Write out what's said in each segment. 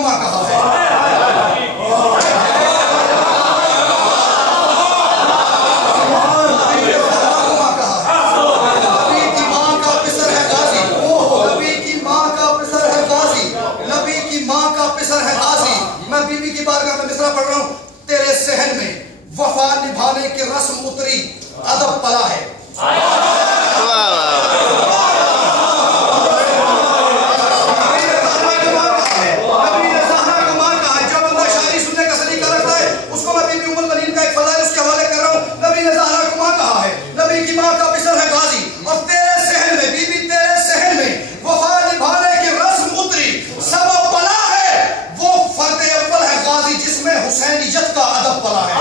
जहरा कहा है। बीबी की बारगाह में मिसरा पढ़ रहा हूं, तेरे सहन में वफा निभाने की रस्म उतरी, अदब पला है। जो बंदा शायरी सुनने का सलीका रखता है उसको मैं बीबी उम्मुल बनीन का एक फज़ाइल उसके हवाले कर रहा हूं। नबी ने ज़हरा को मां कहा है, नबी की मां का बिसर है गाजी, और तेरे सहन में बीबी, तेरे सहन में वफा निभाने की रस्म उतरी, सबब पला है। वो फर्द अव्वल है गाजी जिसमें हुसैनियत का अदब पला है।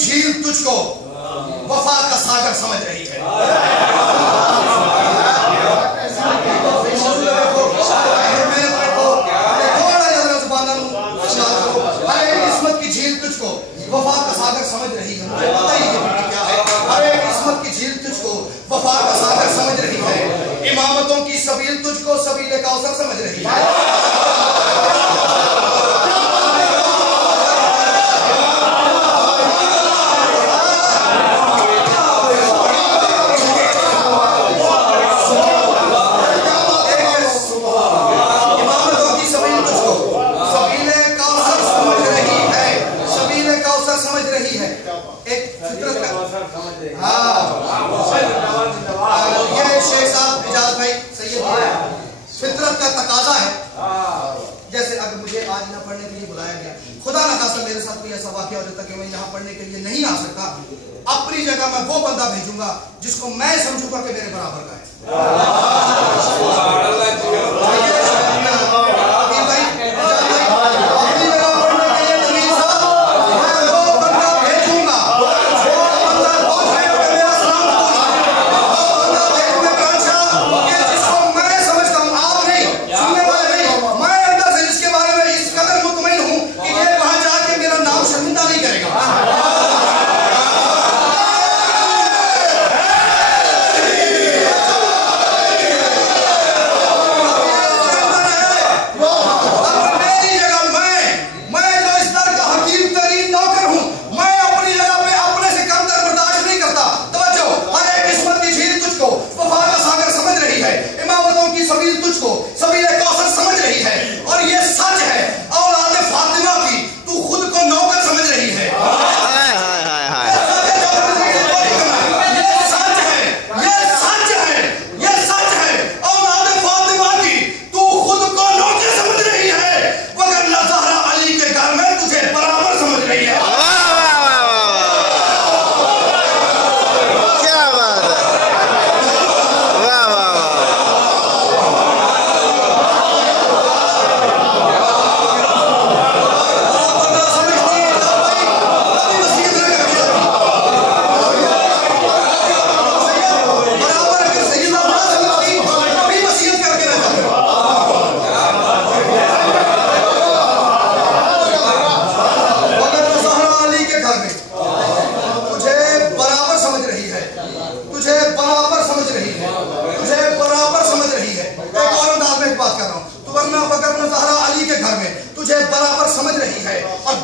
झील तुझको वफा का सागर समझ रही है। किस्मत की झील तुझको वफा का सागर समझ रही है। मुझे पता ही है क्या है। हर एक किस्मत की झील तुझको वफा का सागर समझ रही है। इमामतों की सबील तुझको सबील कौसर समझ रही है। फितरत का तकाजा है। जैसे अगर मुझे आज यहाँ पढ़ने के लिए बुलाया गया, खुदा न खास्ता मेरे साथ कोई ऐसा वाकया हो जाता कि मैं यहाँ पढ़ने के लिए नहीं आ सकता, अपनी जगह मैं वो बंदा भेजूंगा जिसको मैं समझूंगा कि मेरे बराबर का है।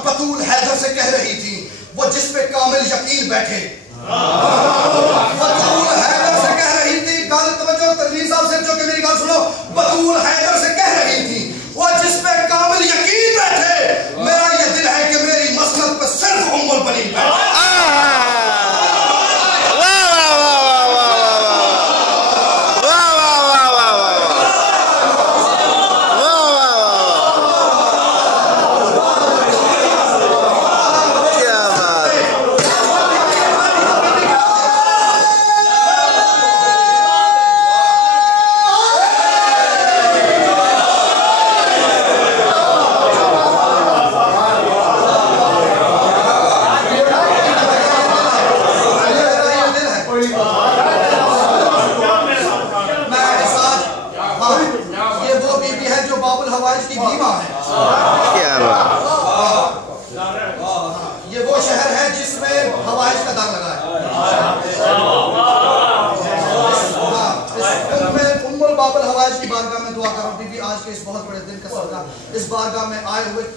बतूल हैदर से कह रही थी, वो जिस पे कामिल यकीन बैठे। बतूल हैदर से कह रही थी, गाल तवज्जो तनवीर साहब से, जो कि मेरी गाल सुनो। बतूल हैदर से कह रही थी, वो जिस पे कामिल यकीन बैठे। मेरा ये दिल है कि मेरी मसनद पे सिर्फ उम्मुल बनीन बैठे।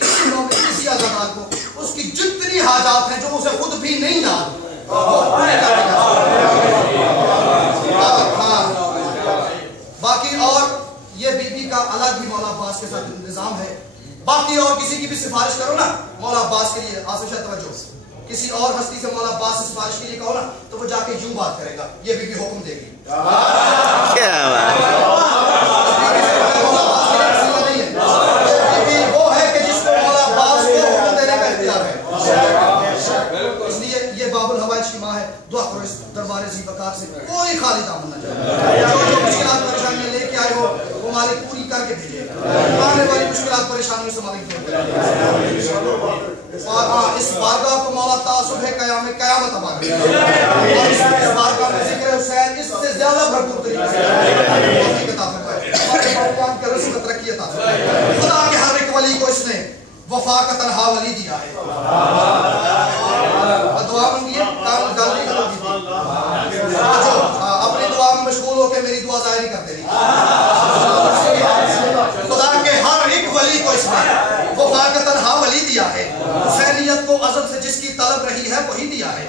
किसी मौके किसी आजादार को उसकी जितनी हाजात हैं जो उसे खुद भी नहीं याद वो पूरे कर देगा। हाँ, बाकी और ये बीबी का अलग ही मौला अब्बास के साथ इंतजाम है। बाकी और किसी की भी सिफारिश करो ना मौला अब्बास के लिए, आसिफ शाह तवज्जो, किसी और हस्ती से मौला अब्बास से सिफारिश के लिए कहो ना तो वो जाके यूं बात करेगा, ये बीबी हुक्म देगी। क्या वो है कि जिसको मौला अब्बास को हुक्म देने का इख्तियार है। इसलिए ये बाबुल हवाइज की माँ है। दुआ करो इस दरबार ज़ी वक़ार से कोई खाली दामन न जाए। जो मुश्किलात परेशानियां लेके आए हो वो मालिक पूरी करके भेजे। आने वाली मुश्किलात परेशानियों से मालिक दूर करे। और हाँ, इस बारगाह को मौला तासुब है क़यामत अता करे। और इस बारगाह में ज़िक्र हुसैन इससे ज़्यादा भरपूर तरीके से तौफीक अता फरमाए। हमारे मौलाना के रसूल को तरक्की अता फरमाए। खुदा के हर एक वली को इसने वफा का तनहा वली दिया है। दुआ मांगिए, काम जल्दी खत्म कीजिए। जो अपनी दुआ में मशगूल होकर मेरी दुआ ज़ाहिर नहीं करते रहिए। खुदा के हर एक वली को इसने वफा का तनहा वली दिया है। हुसैनियत को अज़ल से जिसकी तलब रही है वही दिया है।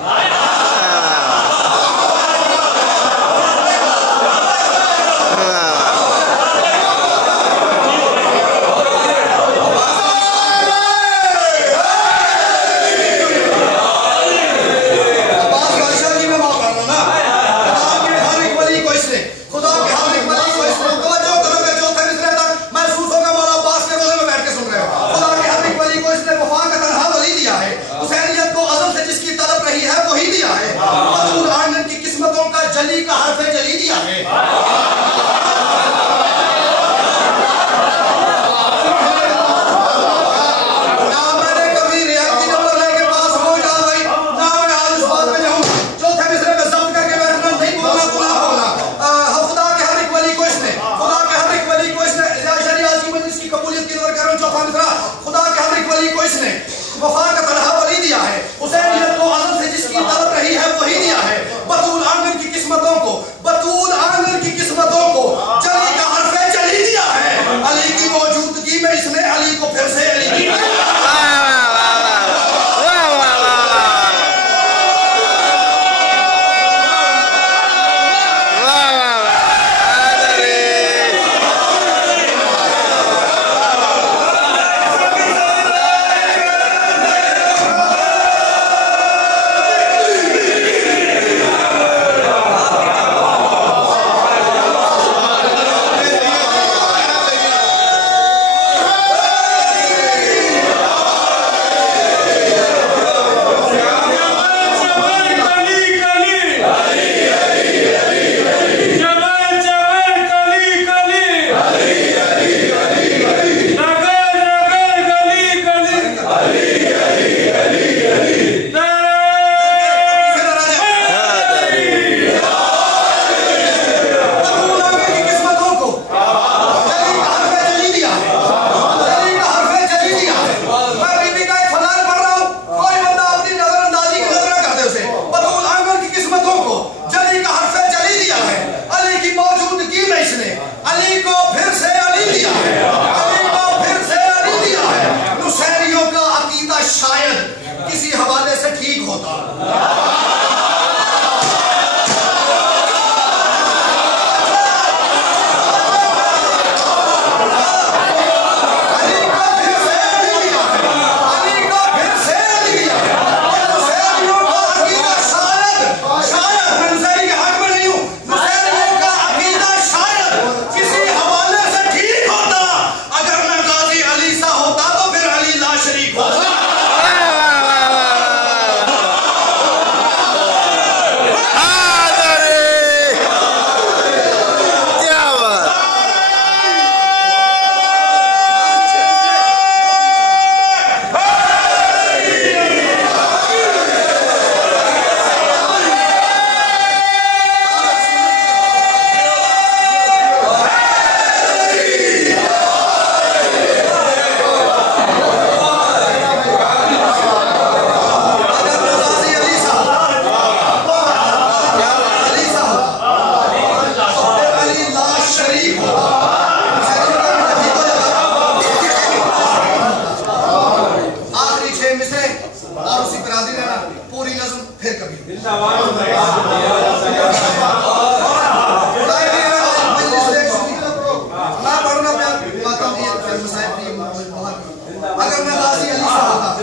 जली का हर्फ जली दिया है। ना मैंने कभी रियायती नंबर लेके पास हो जा भाई, ना मैं आज उस बात में जाऊं चौथे मिसरे में जब्त करके बैठना, नहीं बोलना तो ना बोलना। खुदा के हर एक वली को इसने शरीयत की मजलिस की कबूलियत की नजर कर रहा हूं। चौथा मिसरा, खुदा के हर एक वली को इसने वफा का तनहा वली दिया है। हुसैनियत को अज़ल से जिसकी तलब रही है वही दिया है। बतूल आमिर की किस्मतों को जली का हर्फ जली दिया है। अली की मौजूदगी में इसने अली को फिर से अली की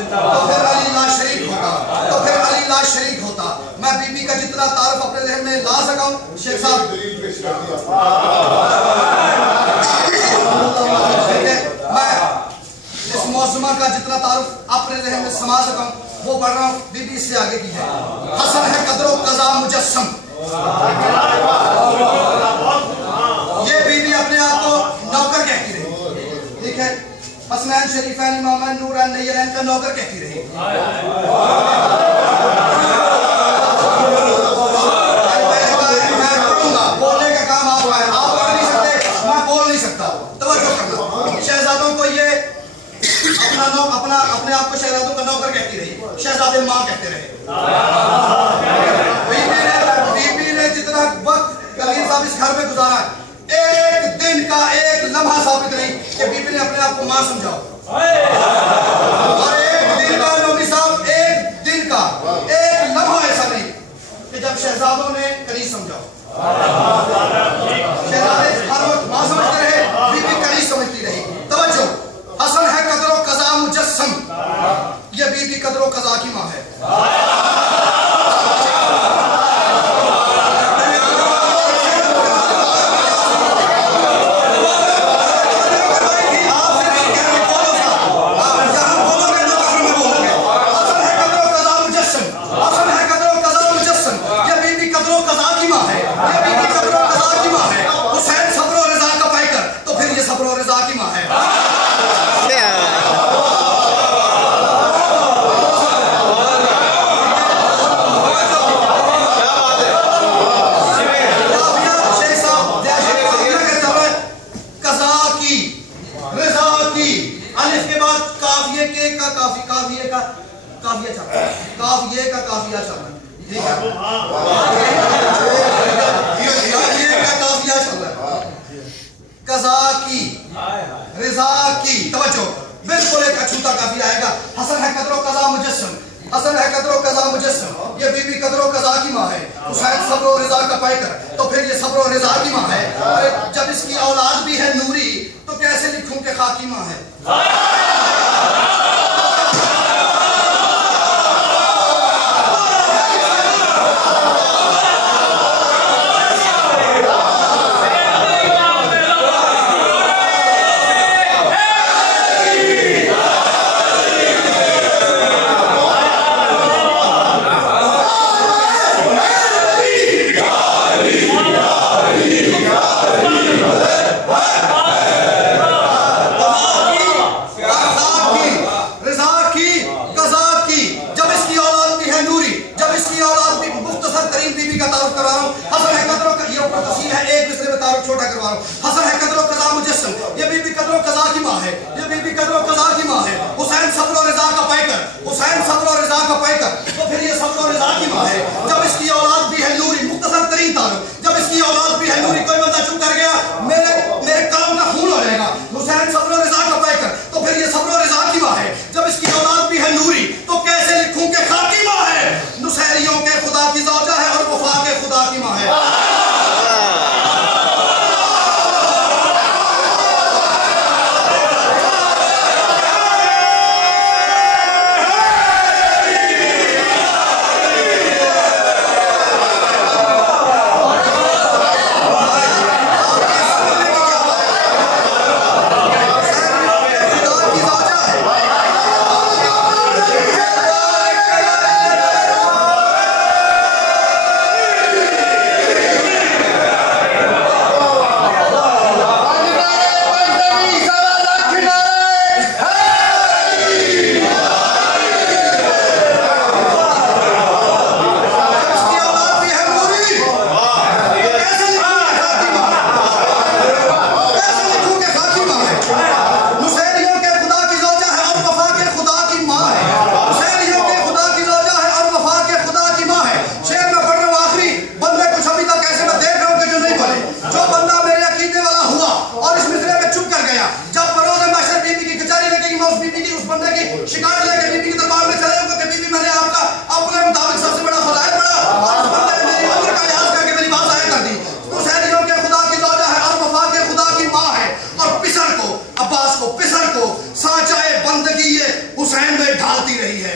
तो फिर अली ला शरीक होता, तो फिर अली ला शरीक होता। मैं बीबी का जितना तारुफ अपने जहन में ला सका शेख साहब, मैं इस मौसमा का जितना तारुफ अपने जहन में समा सका वो पढ़ रहा हूँ। बीबी इससे आगे की है, हसन है कदरो कजा मुजस्सम। ये बीबी अपने आप को नौकर कहती रही, ठीक है। हसनैन शरीफैन इमामैन नूरैन नय्यरैन का नौकर कहती रही। मैं पढ़ूंगा, बोलने का काम आपका है, आप पढ़ नहीं सकते, मैं बोल नहीं सकता। तवज्जो करना, शहजादों को ये अपने आप को शहजादों का नौकर कहती रही, शहजादे माँ कहते रहे। बीबी ने जितना वक्त कलीम साहब इस घर में गुजारा, एक दिन का एक लम्हा साबित नहीं कि बीबी ने अपने आप को मां समझाओ। और एक दिन का नबी साहब, एक दिन का एक लम्हा ऐसा नहीं कि जब शहजादों ने करीब समझाओ। शहजादे हर वक्त मां समझते रहे, बीबी करीब समझती रही। तवज्जो, हसन है कदरो कजा मुजस्सम, ये बीबी कदरो कजा की मां है। हुसैन में ढालती रही है।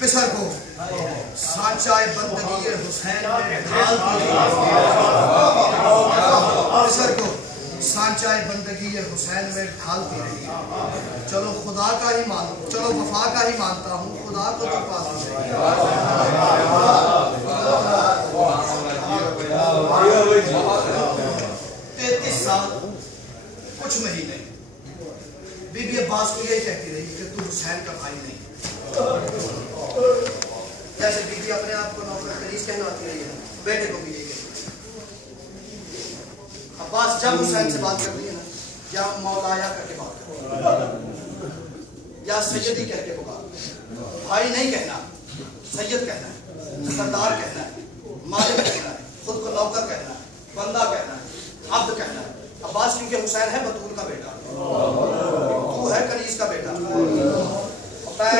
पिसर को सांचाए बंदगी हुसैन में ढालती पिसर को सांचाए बंदगी हुसैन में ढालती रही। चलो खुदा का ही मान, चलो वफा का ही मानता हूँ, खुदा को तो पाती रही। 33 साल कुछ महीने बीबी अब्बास को यही कहती रही कि तू हुसैन का भाई नहीं। जैसे बीबी अपने आप को नौकर कनीज कहलाती रही है, बेटे को भी यही कहती। अब्बास जब हुसैन से बात करती है ना, या मौलाया करके बात करती है या सैयदी कह के पुकार। भाई नहीं कहना, सैयद कहना है, सरदार कहना है, मालिक कहना है, खुद को नौकर कहना है, बंदा कहना है, अब्द कहना है। अब्बास क्योंकि हुसैन है बतूल का बेटा, तू है कनीज का बेटा। मैं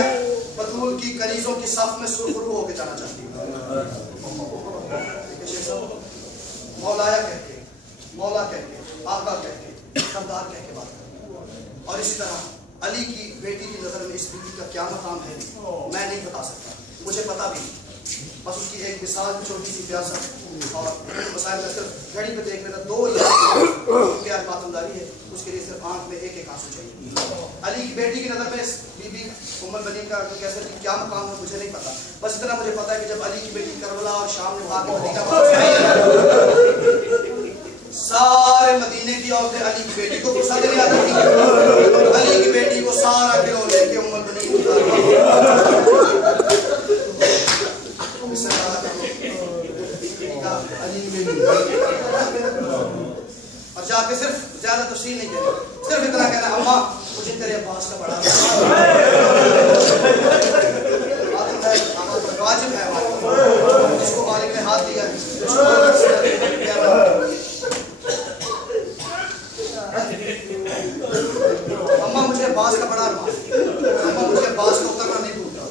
बतूल की कनीजों की सफ में सुरखरू होकर जाना चाहती हूँ। मौलाया कह के, मौला कह के, आका कह के, सरदार कह के बात करती। और इसी तरह अली की बेटी की नजर में इस बीवी का क्या मकाम है मैं नहीं बता सकता, मुझे पता भी नहीं। बस उसकी एक मिसाल छोटी सी प्यासा और मसाइल का सिर्फ घड़ी पे देख लेना, 2 या मातमदारी है, उसके लिए सिर्फ आंख में एक आंसू चाहिए। अली की बेटी की नजर में बीबी उम्मुल बनीन का कैसे क्या मकाम है मुझे नहीं पता, बस इतना मुझे पता है कि जब अली की बेटी करबला और शाम में भाग मदीना सारे मदीने की औरतें अली की बेटी को गुस्सा देने आती थी। अली की बेटी को सारा गिरोह लेके उम्मुल बनीन और जाके सिर्फ ज्यादा तफसील नहीं देनी, सिर्फ इतना कहना अम्मा मुझे तेरे अब्बास का बड़ा वाजिब है, जिसको मालिक ने हाथ दिया है अम्मा मुझे अब्बास का बड़ा अरमान, अम्मा मुझे अब्बास का उतरना नहीं भूलता,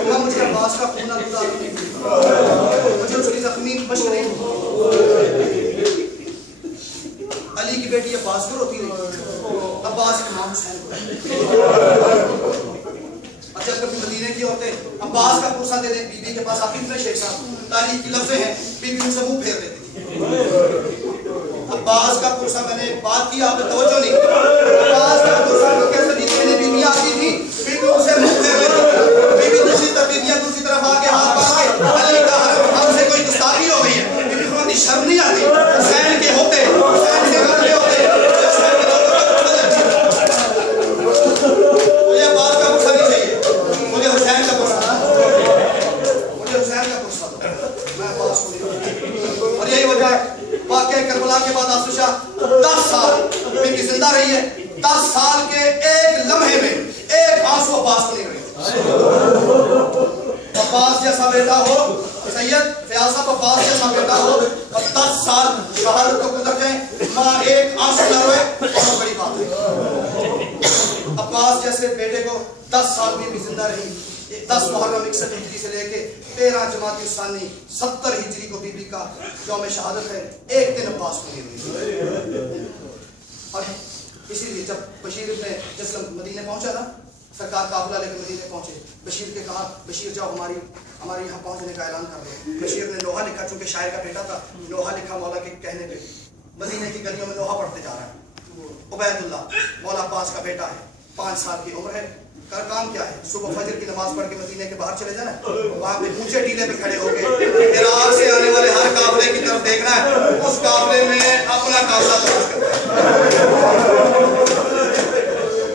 अम्मा मुझे अब्बास का खूना लुटा नहीं भूलता, मुझे उसकी जख्मी बश नहीं भूलता। अली की बेटी अब्बास को रोती रही, अब्बास के नाम हुसैन को। अच्छा कभी मदीने की औरतें अब्बास का कुर्सा दे दें बीबी के पास, आप इतने शेख साहब तारीफ की लफ्ज़ें हैं, बीबी उनसे मुंह फेर देती थी। अब्बास का कुर्सा, मैंने बात की आपने तवज्जो नहीं, अब्बास का कुर्सा को कैसे दी मैंने बीबी आती थी, बीबी उनसे मुंह फेर लेती थी। बीबी दूसरी तरफ बीबियां दूसरी तरफ आके हाथ बांध के अली का हमसे कोई गुस्ताखी हो गई है, बीबी को इतनी शर्म नहीं आती, हुसैन के होते, हुसैन के घर में होते, मुझे अब्बास का कुर्सा नहीं चाहिए, मुझे हुसैन का कुर्सा, मुझे हुसैन का कुर्सा दो, मैं अब्बास को नहीं। और यही वजह है वाक़या करबला के बाद आसुशा 10 साल बीबी जिंदा रही है, 10 साल के एक लम्हे में एक आंसू अब्बास को नहीं रही। अब्बास जैसा बेटा हो, सैयद फयाज साहब अब्बास जैसा बेटा हो और 10 साल शहादत को गुजर जाए, माँ एक आंसू न रोए, बहुत बड़ी बात है। अब्बास जैसे बेटे को 10 साल बीबी जिंदा रही, 10 मुहर्रम 61 हिजरी से लेके 13 जमाती सानी 70 हिजरी को बीबी का यौम शहादत है। एक दिन अब्बास को नहीं हुई। और इसीलिए जब बशीर इब्ने जसलम मदीने पहुंचा ना, सरकार काफिला लेकर मदीने पहुंचे, बशीर के कहा बशीर जाओ हमारे यहाँ पहुंचने का ऐलान कर दो। बशीर ने लोहा लिखा, चूंकि शायर का बेटा था, लोहा लिखा मौला के कहने पे। मदीने की गलियों में लोहा पढ़ते जा रहा है। उबैदुल्लाह मौला अब्बास का बेटा है, 5 साल की उम्र है। कर काम क्या है? सुबह फजर की नमाज पढ़ के मदीने के बाहर चले जाना, वहां पे ऊंचे टीले पे खड़े होके इराक से आने वाले हर काफिले की तरफ देखना है, उस काफिले में अपना काफिला तलाश करना है।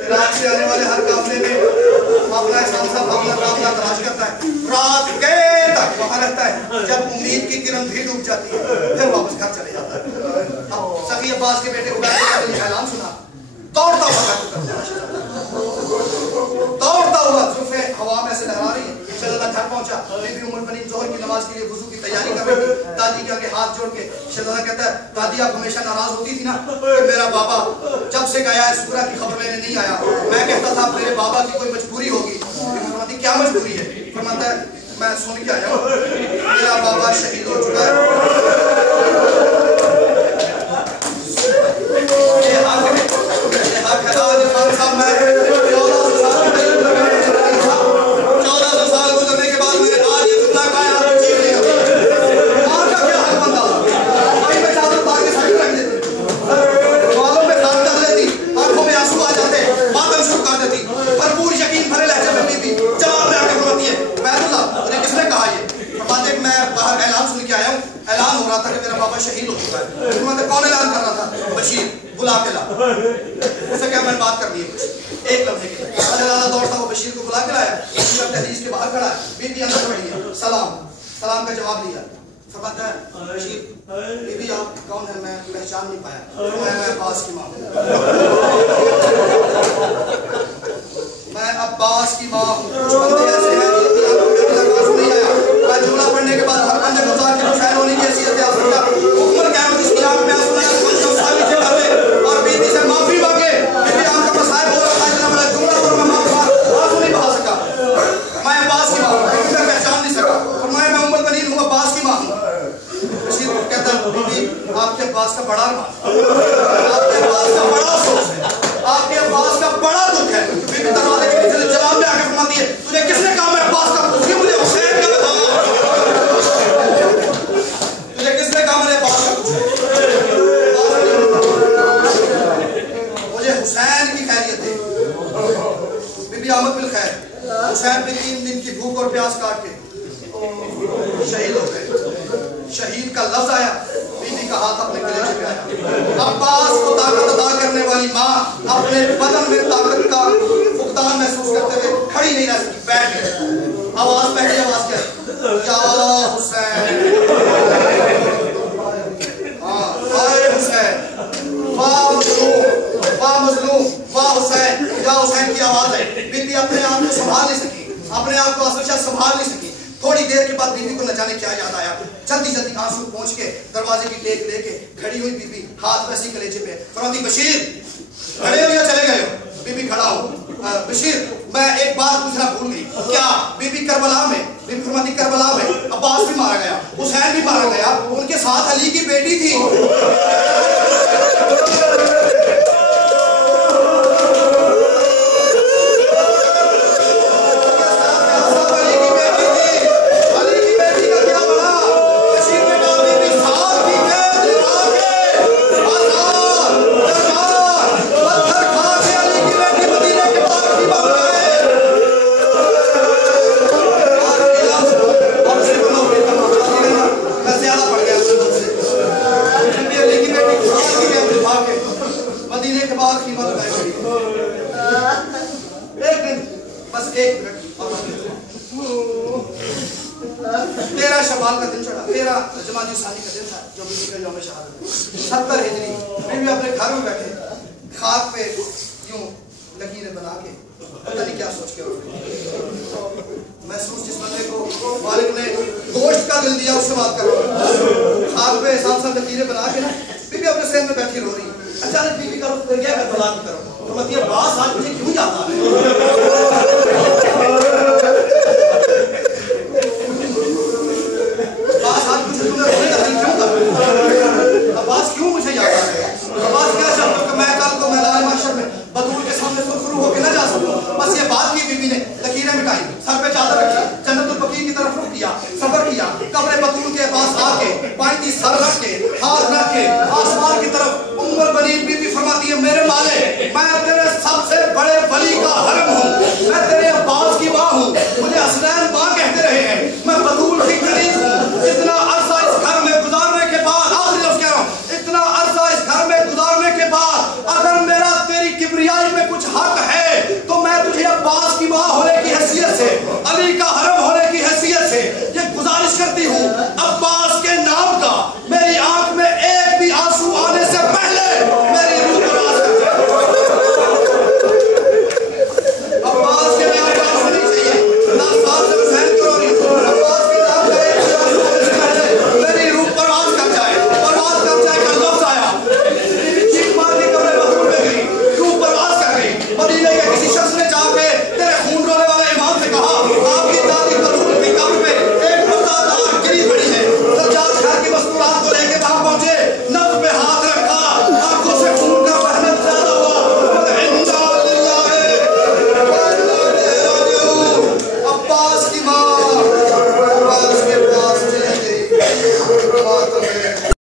इराक से आने वाले हर काफिले में अपना इमाम साहब अपना काफिला तलाश करता है, रात गए तक वहां रहता है। जब उम्मीद की किरण भी डूब जाती है फिर वापस घर चले जाता है। अब सखी अब्बास के बेटे उबैदुल्लाह ने ऐलान सुना, दौड़ता हुआ जुल्फे हवा में से लहरा रही है। शहजादा घर पहुंचा, बीबी उम्मुल बनीन जोहर की नमाज के लिए वुजू की तैयारी कर रही थी। दादी के आगे हाथ जोड़ के शहजादा कहता है, दादी आप हमेशा नाराज होती थी ना कि मेरा बाबा जब से गया है सूरा की खबर लेने नहीं आया। मैं कहता था मेरे बाबा की कोई मजबूरी होगी। फरमाती क्या मजबूरी है? फरमाता है मैं सुन के आया हूँ मेरा बाबा शहीद हो चुका है। शहीद हो चुका है। कौन ऐलान कर रहा था? बशीर, बुला के ला। उससे क्या मैंने बात करनी है कुछ एक लम्हे के लिए। शहजादा दौड़ता हुआ बशीर को बुला के लाया। बशीर दहलीज के बाहर खड़ा है, बीबी अंदर खड़ी है। सलाम का जवाब दिया। फरमाता है बशीर बीबी आप कौन है? मैं पहचान नहीं पाया। मैं अब्बास की माँ हूँ। मैं अब्बास की माँ हूँ। कुछ बंदे ऐसे हैं नहीं आया। मैं जुमला पढ़ने के बाद हर बंदे गुजार के फैल होने की हैसियत है। उम्र क्या है जिसकी आंख में आंसू आए और बीबी से माफी मांगे। बीबी आपका मसाइब हो रहा है, मेरा जुमला और मैं आंसू नहीं बहा सका। मैं अब्बास की माँ हूँ, मैं पहचान नहीं सका। फरमाया मैं उम्मुल बनीन हूँ, अब्बास की माँ हूँ। बशीर कहता है बीबी आपके अब्बास का बड़ा आपके अब्बास का बड़ा अफसोस है, आपके अब्बास का बड़ा दुख है। बीबी दरवाजे के पीछे जवाब में आकर फरमाती है तुझे किसने कहा मैं अब्बास का? मुझे हुसैन का बता, तुझे किसने कहा मेरे अब्बास का कुछ? मुझे हुसैन की खैरियत है। बीबी आमद बिल खैर, हुसैन पे 3 दिन की भूख और प्यास काट के शहीद हो गए। शहीद का लफ्ज आया, बीबी का हाथ अपने गले पे आया। अब्बास को ताकत अदा करने वाली माँ अपने बदन में ताकत का फुकदान महसूस करते हुए खड़ी नहीं रह सकी, बैठ गई। आवाज पहली आवाज क्या है? या हुसैन, हाँ आए हुसैन, वाह मजलूम, वाह मजलूम, वाह हुसैन, या हुसैन की आवाज है। बीबी अपने आप को संभाल नहीं सकी, अपने आप को असरशा संभाल नहीं सकी। थोड़ी देर के बाद बीबी को न जाने क्या याद आया। जल्दी जल्दी आंसू पहुंच के दरवाजे की टेक लेके खड़ी हुई बीबी, हाथ वैसी कलेजे पे। फरमाती बशीर खड़े हो या चले गए हो? बीबी खड़ा हो। बशीर मैं एक बात पूछना भूल गई। क्या? बीबी करबला में, बीबी फरमाती करबला में अब्बास भी मारा गया, हुसैन भी मारा गया, उनके साथ अली की बेटी थी। अचानक बीबी का रुख फिर गया करबला की तरफ। तो मतलब बात आज मुझे क्यों याद आ रहा है? बाईं सर रख के, हाथ रख के आसमान की तरफ उम्मुल बनीन बीबी फरमाती है, मेरे मालिक, मैं तेरे सबसे बड़े वली का हरम हूँ, मैं तेरे अब्बास की माँ हूँ, मुझे हसनैन माँ कहते रहे हैं, मैं बतूल की कली